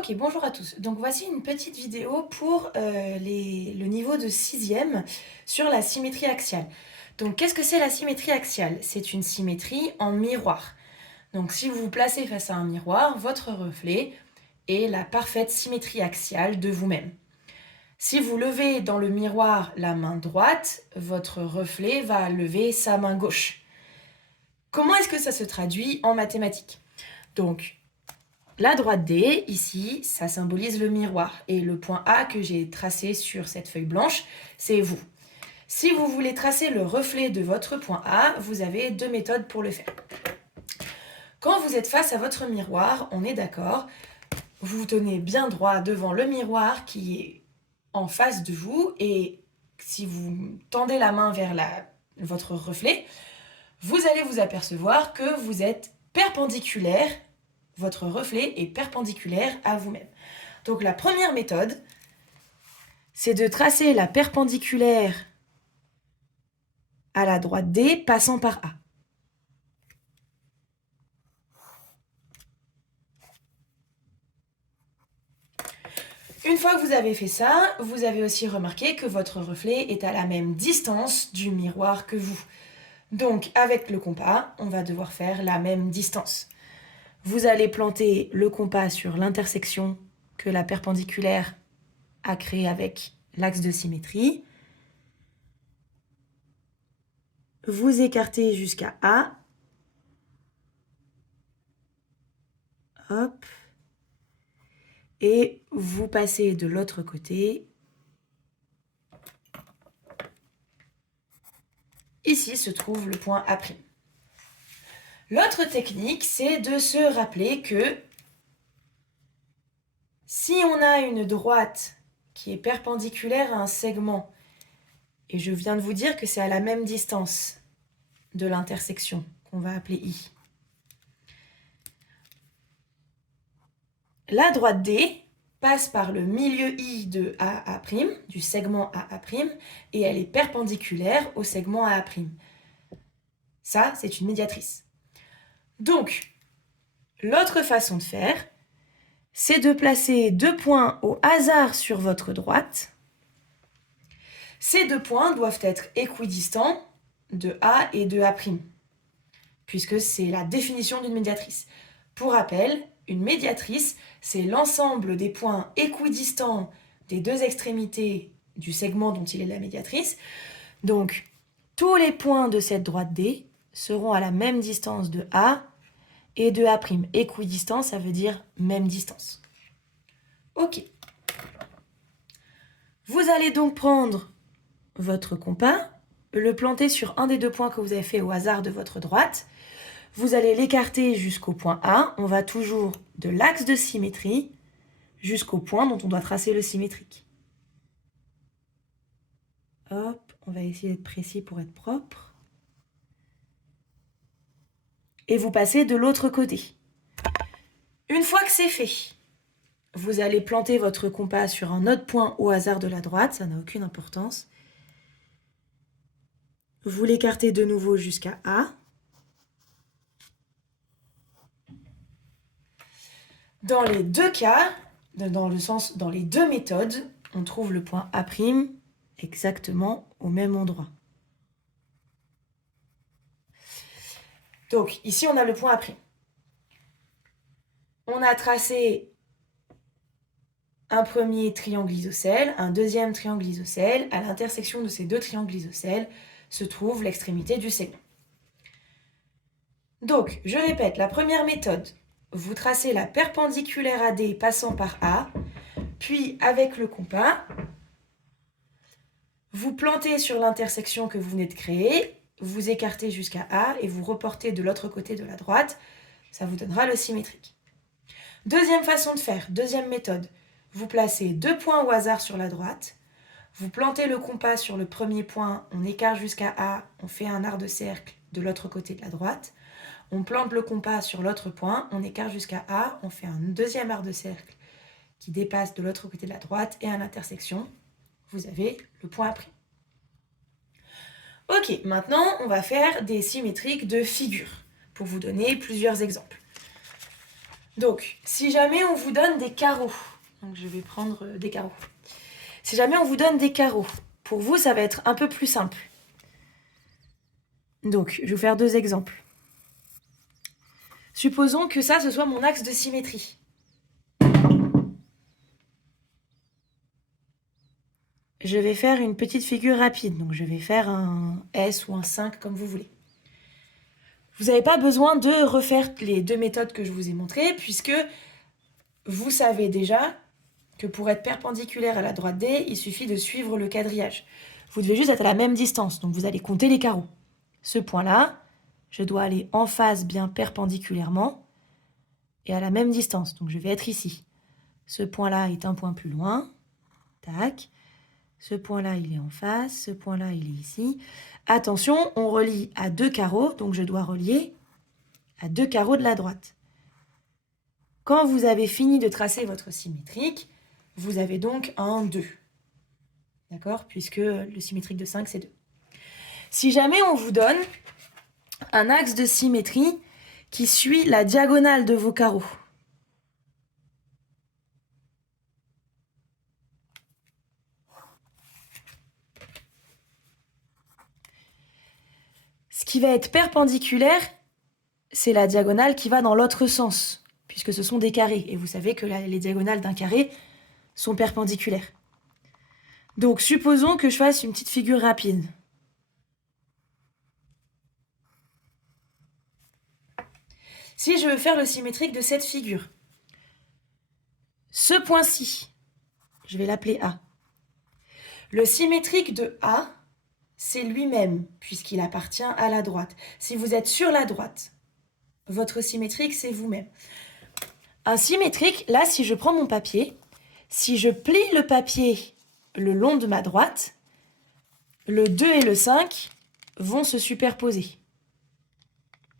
Ok, bonjour à tous. Donc voici une petite vidéo pour le niveau de 6e sur la symétrie axiale. Donc qu'est-ce que c'est la symétrie axiale? C'est une symétrie en miroir. Donc si vous vous placez face à un miroir, votre reflet est la parfaite symétrie axiale de vous-même. Si vous levez dans le miroir la main droite, votre reflet va lever sa main gauche. Comment est-ce que ça se traduit en mathématiques? Donc, la droite D, ici, ça symbolise le miroir. Et le point A que j'ai tracé sur cette feuille blanche, c'est vous. Si vous voulez tracer le reflet de votre point A, vous avez deux méthodes pour le faire. Quand vous êtes face à votre miroir, on est d'accord, vous vous tenez bien droit devant le miroir qui est en face de vous et si vous tendez la main vers votre reflet, vous allez vous apercevoir que vous êtes perpendiculaire. Votre reflet est perpendiculaire à vous-même. Donc la première méthode, c'est de tracer la perpendiculaire à la droite D passant par A. Une fois que vous avez fait ça, vous avez aussi remarqué que votre reflet est à la même distance du miroir que vous. Donc avec le compas, on va devoir faire la même distance. Vous allez planter le compas sur l'intersection que la perpendiculaire a créée avec l'axe de symétrie. Vous écartez jusqu'à A. Hop. Et vous passez de l'autre côté. Ici se trouve le point A'. L'autre technique, c'est de se rappeler que si on a une droite qui est perpendiculaire à un segment, et je viens de vous dire que c'est à la même distance de l'intersection qu'on va appeler I, la droite D passe par le milieu I de AA', du segment AA', et elle est perpendiculaire au segment AA'. Ça, c'est une médiatrice. Donc, l'autre façon de faire, c'est de placer deux points au hasard sur votre droite. Ces deux points doivent être équidistants de A et de A', puisque c'est la définition d'une médiatrice. Pour rappel, une médiatrice, c'est l'ensemble des points équidistants des deux extrémités du segment dont il est la médiatrice. Donc, tous les points de cette droite D seront à la même distance de A et de A'. Équidistant, ça veut dire même distance. Ok. Vous allez donc prendre votre compas, le planter sur un des deux points que vous avez fait au hasard de votre droite. Vous allez l'écarter jusqu'au point A. On va toujours de l'axe de symétrie jusqu'au point dont on doit tracer le symétrique. Hop, on va essayer d'être précis pour être propre. Et vous passez de l'autre côté. Une fois que c'est fait, vous allez planter votre compas sur un autre point au hasard de la droite, ça n'a aucune importance. Vous l'écartez de nouveau jusqu'à A. Dans les deux cas, dans les deux méthodes, on trouve le point A' exactement au même endroit. Donc ici on a le point A'. On a tracé un premier triangle isocèle, un deuxième triangle isocèle. À l'intersection de ces deux triangles isocèles se trouve l'extrémité du segment. Donc, je répète, la première méthode, vous tracez la perpendiculaire à D passant par A, puis avec le compas, vous plantez sur l'intersection que vous venez de créer, vous écartez jusqu'à A et vous reportez de l'autre côté de la droite, ça vous donnera le symétrique. Deuxième façon de faire, deuxième méthode, vous placez deux points au hasard sur la droite, vous plantez le compas sur le premier point, on écarte jusqu'à A, on fait un arc de cercle de l'autre côté de la droite, on plante le compas sur l'autre point, on écarte jusqu'à A, on fait un deuxième arc de cercle qui dépasse de l'autre côté de la droite et à l'intersection, vous avez le point A'. Ok, maintenant on va faire des symétriques de figure pour vous donner plusieurs exemples. Donc, si jamais on vous donne des carreaux, donc je vais prendre des carreaux. Si jamais on vous donne des carreaux, pour vous, ça va être un peu plus simple. Donc, je vais vous faire 2 exemples. Supposons que ça, ce soit mon axe de symétrie. Je vais faire une petite figure rapide. Donc, je vais faire un S ou un 5, comme vous voulez. Vous n'avez pas besoin de refaire les 2 méthodes que je vous ai montrées, puisque vous savez déjà que pour être perpendiculaire à la droite D, il suffit de suivre le quadrillage. Vous devez juste être à la même distance, donc vous allez compter les carreaux. Ce point-là, je dois aller en face bien perpendiculairement et à la même distance, donc je vais être ici. Ce point-là est un point plus loin, tac. Ce point-là, il est en face, ce point-là, il est ici. Attention, on relie à 2 carreaux, donc je dois relier à 2 carreaux de la droite. Quand vous avez fini de tracer votre symétrique, vous avez donc un 2. D'accord? Puisque le symétrique de 5, c'est 2. Si jamais on vous donne un axe de symétrie qui suit la diagonale de vos carreaux, ce qui va être perpendiculaire, c'est la diagonale qui va dans l'autre sens, puisque ce sont des carrés. Et vous savez que les diagonales d'un carré sont perpendiculaires. Donc, supposons que je fasse une petite figure rapide. Si je veux faire le symétrique de cette figure, ce point-ci, je vais l'appeler A. Le symétrique de A, c'est lui-même, puisqu'il appartient à la droite. Si vous êtes sur la droite, votre symétrique, c'est vous-même. Un symétrique, là, si je prends mon papier, si je plie le papier le long de ma droite, le 2 et le 5 vont se superposer.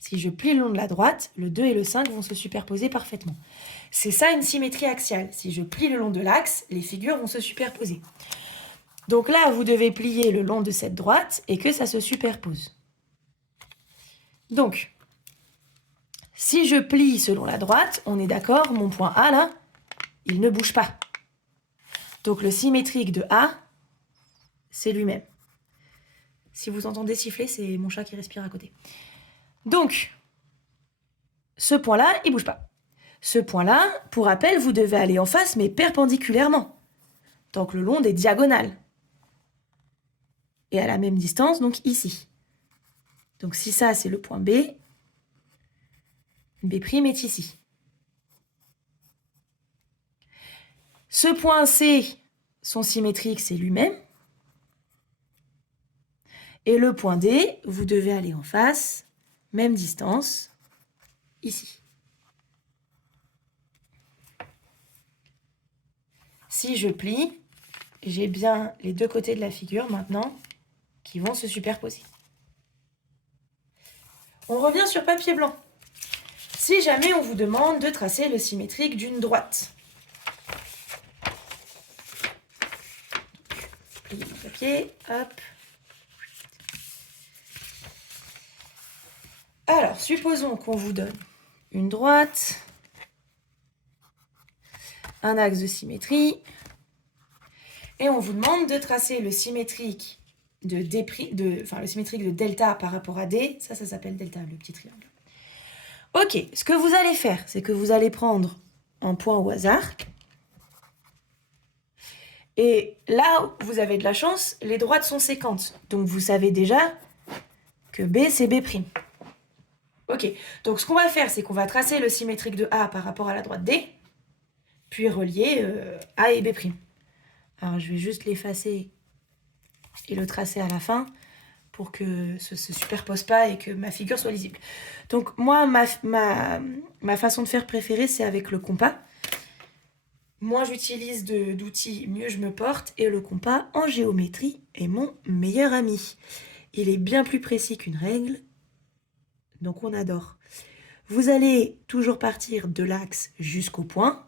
Si je plie le long de la droite, le 2 et le 5 vont se superposer parfaitement. C'est ça une symétrie axiale. Si je plie le long de l'axe, les figures vont se superposer. Donc là, vous devez plier le long de cette droite et que ça se superpose. Donc, si je plie selon la droite, on est d'accord, mon point A là, il ne bouge pas. Donc le symétrique de A, c'est lui-même. Si vous entendez siffler, c'est mon chat qui respire à côté. Donc, ce point-là, il ne bouge pas. Ce point-là, pour rappel, vous devez aller en face, mais perpendiculairement. Donc le long des diagonales. Et à la même distance, donc ici. Donc si ça, c'est le point B, B' est ici. Ce point C, son symétrique, c'est lui-même. Et le point D, vous devez aller en face, même distance, ici. Si je plie, j'ai bien les 2 côtés de la figure maintenant qui vont se superposer. On revient sur papier blanc. Si jamais on vous demande de tracer le symétrique d'une droite. Plier mon papier, hop. Alors, supposons qu'on vous donne une droite, un axe de symétrie, et on vous demande de tracer le symétrique le symétrique de delta par rapport à D. Ça s'appelle delta, le petit triangle. Ok, ce que vous allez faire, c'est que vous allez prendre un point au hasard. Et là où vous avez de la chance, les droites sont séquentes. Donc vous savez déjà que B, c'est B'. Ok, donc ce qu'on va faire, c'est qu'on va tracer le symétrique de A par rapport à la droite D, puis relier A et B'. Alors je vais juste l'effacer et le tracer à la fin pour que ce ne se superpose pas et que ma figure soit lisible. Donc moi, ma façon de faire préférée, c'est avec le compas. Moins j'utilise d'outils, mieux je me porte. Et le compas, en géométrie, est mon meilleur ami. Il est bien plus précis qu'une règle, donc on adore. Vous allez toujours partir de l'axe jusqu'au point.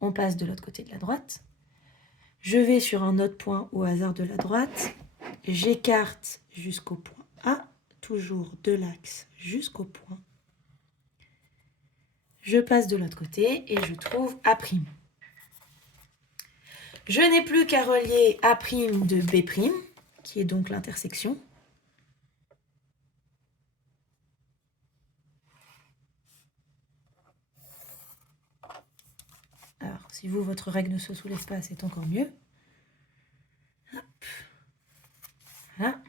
On passe de l'autre côté de la droite. Je vais sur un autre point au hasard de la droite. J'écarte jusqu'au point A, toujours de l'axe jusqu'au point. Je passe de l'autre côté et je trouve A'. Je n'ai plus qu'à relier A' de B', qui est donc l'intersection. Alors, si vous, votre règle ne se soulève pas, c'est encore mieux. Hop. Voilà.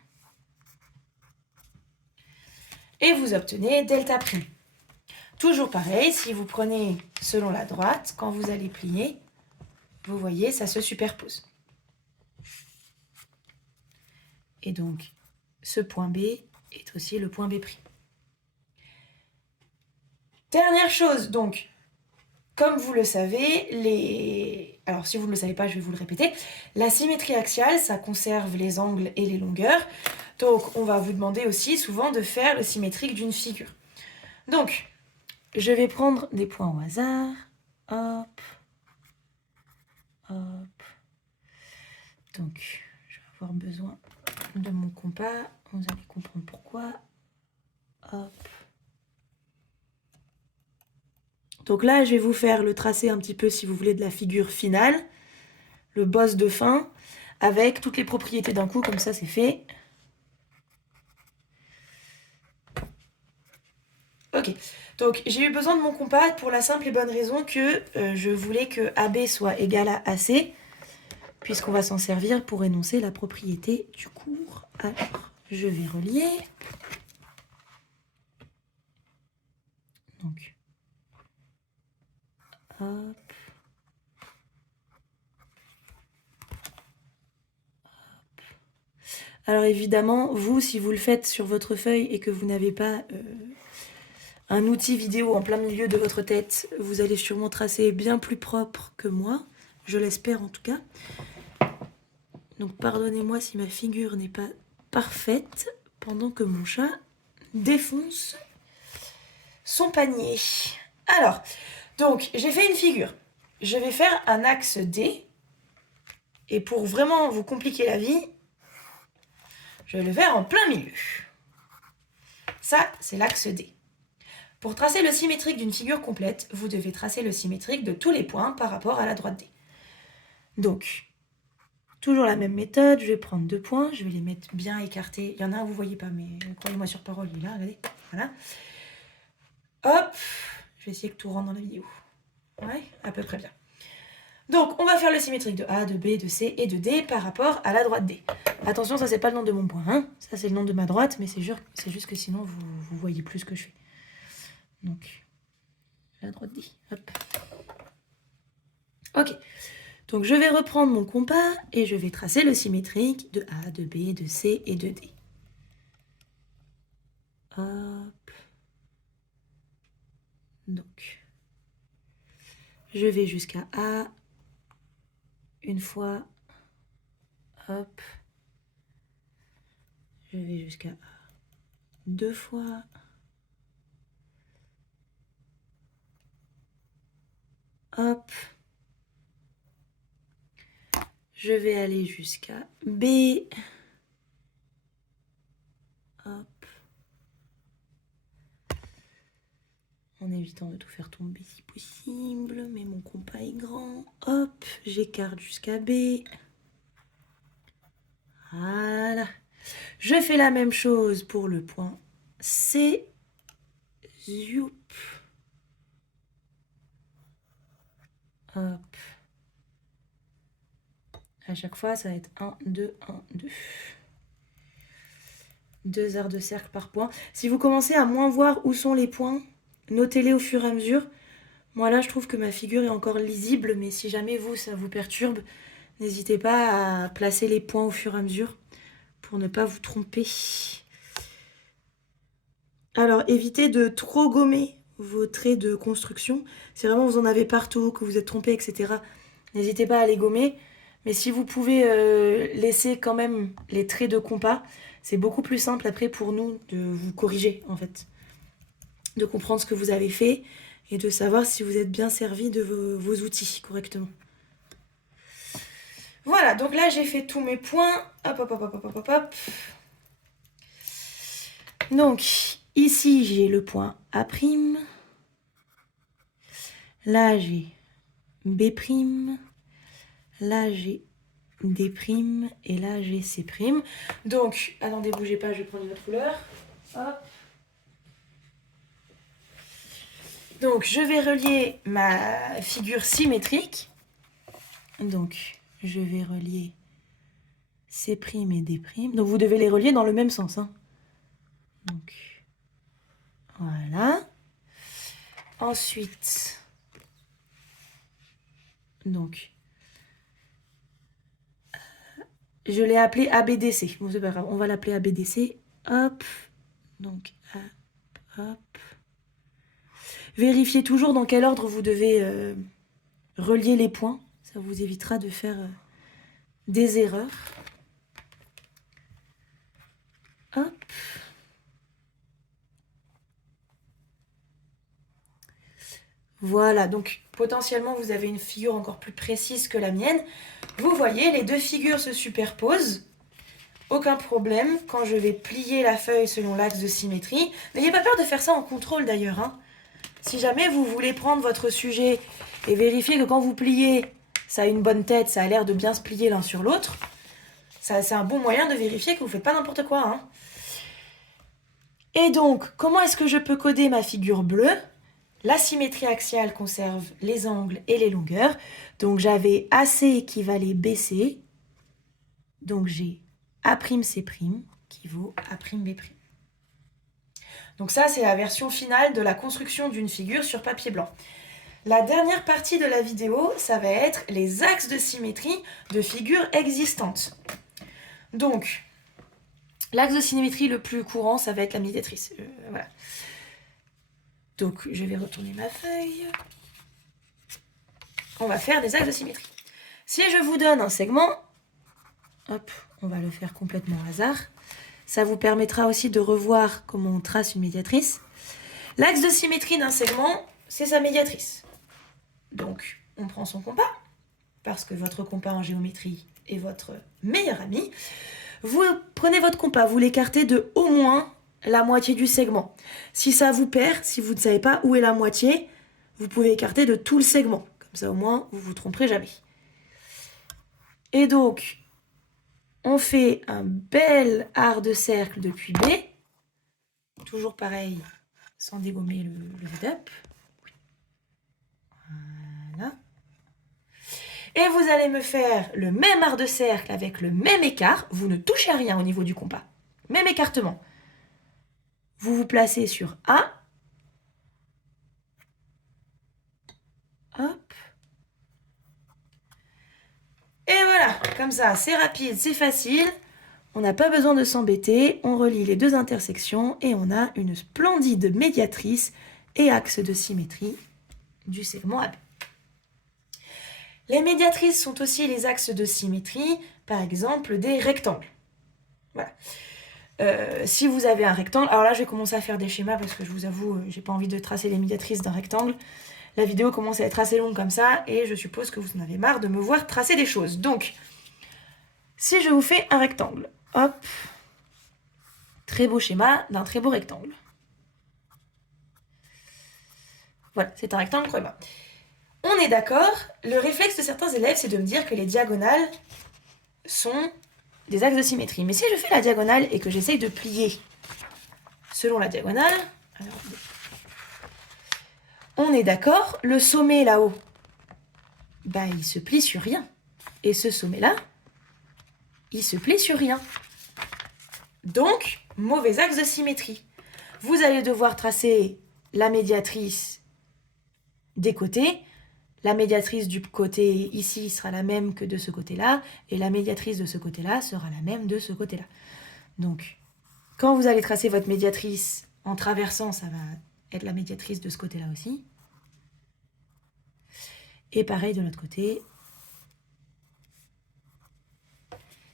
Et vous obtenez delta'. Toujours pareil, si vous prenez selon la droite, quand vous allez plier, vous voyez, ça se superpose. Et donc, ce point B est aussi le point B'. Dernière chose, donc, comme vous le savez, alors si vous ne le savez pas, je vais vous le répéter, la symétrie axiale, ça conserve les angles et les longueurs. Donc, on va vous demander aussi souvent de faire le symétrique d'une figure. Donc, je vais prendre des points au hasard. Hop. Hop. Donc, je vais avoir besoin de mon compas. Vous allez comprendre pourquoi. Hop. Donc là, je vais vous faire le tracé un petit peu, si vous voulez, de la figure finale, le boss de fin, avec toutes les propriétés d'un coup, comme ça, c'est fait. Ok, donc j'ai eu besoin de mon compas pour la simple et bonne raison que je voulais que AB soit égal à AC, puisqu'on va s'en servir pour énoncer la propriété du cours. Alors, je vais relier. Donc, hop. Alors évidemment, vous, si vous le faites sur votre feuille et que vous n'avez pas un outil vidéo en plein milieu de votre tête, vous allez sûrement tracer bien plus propre que moi, je l'espère en tout cas. Donc pardonnez-moi si ma figure n'est pas parfaite pendant que mon chat défonce son panier. Alors, donc j'ai fait une figure. Je vais faire un axe D. Et pour vraiment vous compliquer la vie, je vais le faire en plein milieu. Ça, c'est l'axe D. Pour tracer le symétrique d'une figure complète, vous devez tracer le symétrique de tous les points par rapport à la droite D. Donc, toujours la même méthode, je vais prendre 2 points, je vais les mettre bien écartés. Il y en a un, vous ne voyez pas, mais croyez-moi sur parole, il est là, regardez. Voilà. Hop, je vais essayer que tout rentre dans la vidéo. Ouais, à peu près bien. Donc, on va faire le symétrique de A, de B, de C et de D par rapport à la droite D. Attention, ça, c'est pas le nom de mon point, hein. Ça, c'est le nom de ma droite, mais c'est juste que sinon, vous voyez plus ce que je fais. Donc, la droite D, hop. Ok, donc je vais reprendre mon compas et je vais tracer le symétrique de A, de B, de C et de D. Hop. Donc, je vais jusqu'à A, une fois, hop. Je vais jusqu'à A, 2 fois. Hop. Je vais aller jusqu'à B. Hop. En évitant de tout faire tomber si possible. Mais mon compas est grand. Hop. J'écarte jusqu'à B. Voilà. Je fais la même chose pour le point C. Zoup. Hop. À chaque fois, ça va être 1, 2, 1, 2. 2 aires de cercle par point. Si vous commencez à moins voir où sont les points, notez-les au fur et à mesure. Moi là, je trouve que ma figure est encore lisible, mais si jamais vous, ça vous perturbe, n'hésitez pas à placer les points au fur et à mesure pour ne pas vous tromper. Alors, évitez de trop gommer vos traits de construction. Si vraiment vous en avez partout, que vous êtes trompé, etc., n'hésitez pas à les gommer. Mais si vous pouvez laisser quand même les traits de compas, c'est beaucoup plus simple après pour nous de vous corriger, en fait. De comprendre ce que vous avez fait et de savoir si vous êtes bien servi de vos outils correctement. Voilà, donc là j'ai fait tous mes points. Hop, hop, hop, hop, hop, hop, hop. Donc, ici j'ai le point A'. là j'ai B', là j'ai D', et là j'ai C'. Donc, attendez, bougez pas, je vais prendre une autre couleur. Hop. Donc, je vais relier ma figure symétrique. Donc, je vais relier C' et D'. Donc, vous devez les relier dans le même sens. Hein. Donc, voilà. Ensuite, donc, je l'ai appelé ABDC. Bon, c'est pas grave, on va l'appeler ABDC. Hop. Donc, hop. Vérifiez toujours dans quel ordre vous devez relier les points. Ça vous évitera de faire des erreurs. Hop. Voilà, donc potentiellement vous avez une figure encore plus précise que la mienne. Vous voyez, les deux figures se superposent. Aucun problème quand je vais plier la feuille selon l'axe de symétrie. N'ayez pas peur de faire ça en contrôle d'ailleurs. Hein. Si jamais vous voulez prendre votre sujet et vérifier que quand vous pliez, ça a une bonne tête, ça a l'air de bien se plier l'un sur l'autre, c'est un bon moyen de vérifier que vous ne faites pas n'importe quoi. Hein. Et donc, comment est-ce que je peux coder ma figure bleue ? La symétrie axiale conserve les angles et les longueurs. Donc j'avais AC équivalait BC. Donc j'ai A'C' qui vaut A'B'. Donc ça, c'est la version finale de la construction d'une figure sur papier blanc. La dernière partie de la vidéo, ça va être les axes de symétrie de figures existantes. Donc, l'axe de symétrie le plus courant, ça va être la médiatrice. Voilà. Donc, je vais retourner ma feuille. On va faire des axes de symétrie. Si je vous donne un segment, hop, on va le faire complètement au hasard. Ça vous permettra aussi de revoir comment on trace une médiatrice. L'axe de symétrie d'un segment, c'est sa médiatrice. Donc, on prend son compas, parce que votre compas en géométrie est votre meilleur ami. Vous prenez votre compas, vous l'écartez de au moins la moitié du segment. Si ça vous perd, si vous ne savez pas où est la moitié, vous pouvez écarter de tout le segment. Comme ça, au moins, vous ne vous tromperez jamais. Et donc, on fait un bel art de cercle depuis B. Toujours pareil, sans dégommer le setup. Voilà. Et vous allez me faire le même art de cercle avec le même écart. Vous ne touchez à rien au niveau du compas. Même écartement. Vous vous placez sur A. Hop. Et voilà, comme ça, c'est rapide, c'est facile. On n'a pas besoin de s'embêter. On relie les deux intersections et on a une splendide médiatrice et axe de symétrie du segment AB. Les médiatrices sont aussi les axes de symétrie, par exemple des rectangles. Voilà. Si vous avez un rectangle, alors là je vais commencer à faire des schémas parce que je vous avoue, j'ai pas envie de tracer les médiatrices d'un rectangle. La vidéo commence à être assez longue comme ça et je suppose que vous en avez marre de me voir tracer des choses. Donc, si je vous fais un rectangle, hop, très beau schéma d'un très beau rectangle. Voilà, c'est un rectangle creux bas. On est d'accord, le réflexe de certains élèves, c'est de me dire que les diagonales sont des axes de symétrie. Mais si je fais la diagonale et que j'essaye de plier selon la diagonale, alors, on est d'accord, le sommet là-haut, il se plie sur rien. Et ce sommet-là, il se plie sur rien. Donc, mauvais axe de symétrie. Vous allez devoir tracer la médiatrice des côtés. La médiatrice du côté ici sera la même que de ce côté-là, et la médiatrice de ce côté-là sera la même de ce côté-là. Donc, quand vous allez tracer votre médiatrice en traversant, ça va être la médiatrice de ce côté-là aussi. Et pareil de l'autre côté.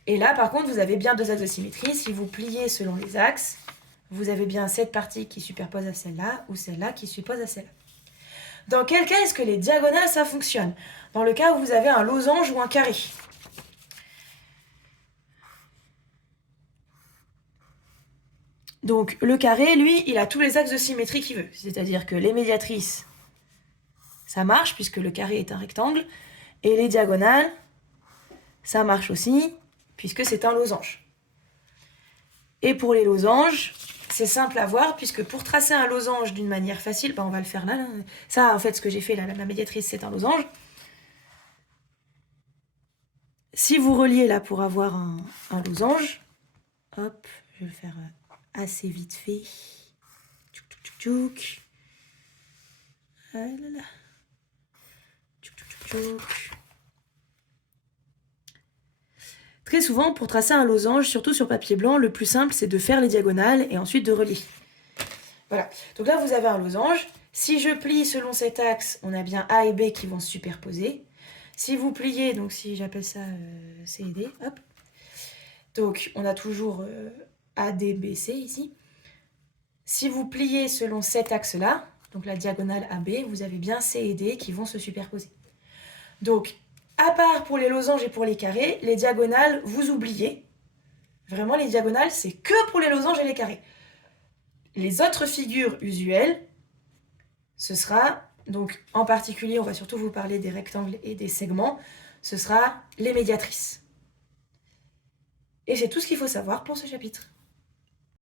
Et là, par contre, vous avez bien deux axes de symétrie. Si vous pliez selon les axes, vous avez bien cette partie qui superpose à celle-là, ou celle-là qui superpose à celle-là. Dans quel cas est-ce que les diagonales, ça fonctionne ? Dans le cas où vous avez un losange ou un carré. Donc, le carré, lui, il a tous les axes de symétrie qu'il veut. C'est-à-dire que les médiatrices, ça marche puisque le carré est un rectangle. Et les diagonales, ça marche aussi puisque c'est un losange. Et pour les losanges, c'est simple à voir puisque pour tracer un losange d'une manière facile, on va le faire là. Ça, en fait, ce que j'ai fait là, ma médiatrice, c'est un losange. Si vous reliez là pour avoir un losange, hop, je vais le faire assez vite fait. Tchouk, tchouk, tchouk, tchouk. Ah là là. Tchouk, tchouk, tchouk, tchouk. Très souvent, pour tracer un losange, surtout sur papier blanc, le plus simple, c'est de faire les diagonales et ensuite de relier. Voilà. Donc là, vous avez un losange. Si je plie selon cet axe, on a bien A et B qui vont se superposer. Si vous pliez, donc si j'appelle ça C et D, hop. Donc, on a toujours AD, BC ici. Si vous pliez selon cet axe-là, donc la diagonale AB, vous avez bien C et D qui vont se superposer. Donc, à part pour les losanges et pour les carrés, les diagonales, vous oubliez. Vraiment, les diagonales, c'est que pour les losanges et les carrés. Les autres figures usuelles, ce sera, donc en particulier, on va surtout vous parler des rectangles et des segments, ce sera les médiatrices. Et c'est tout ce qu'il faut savoir pour ce chapitre.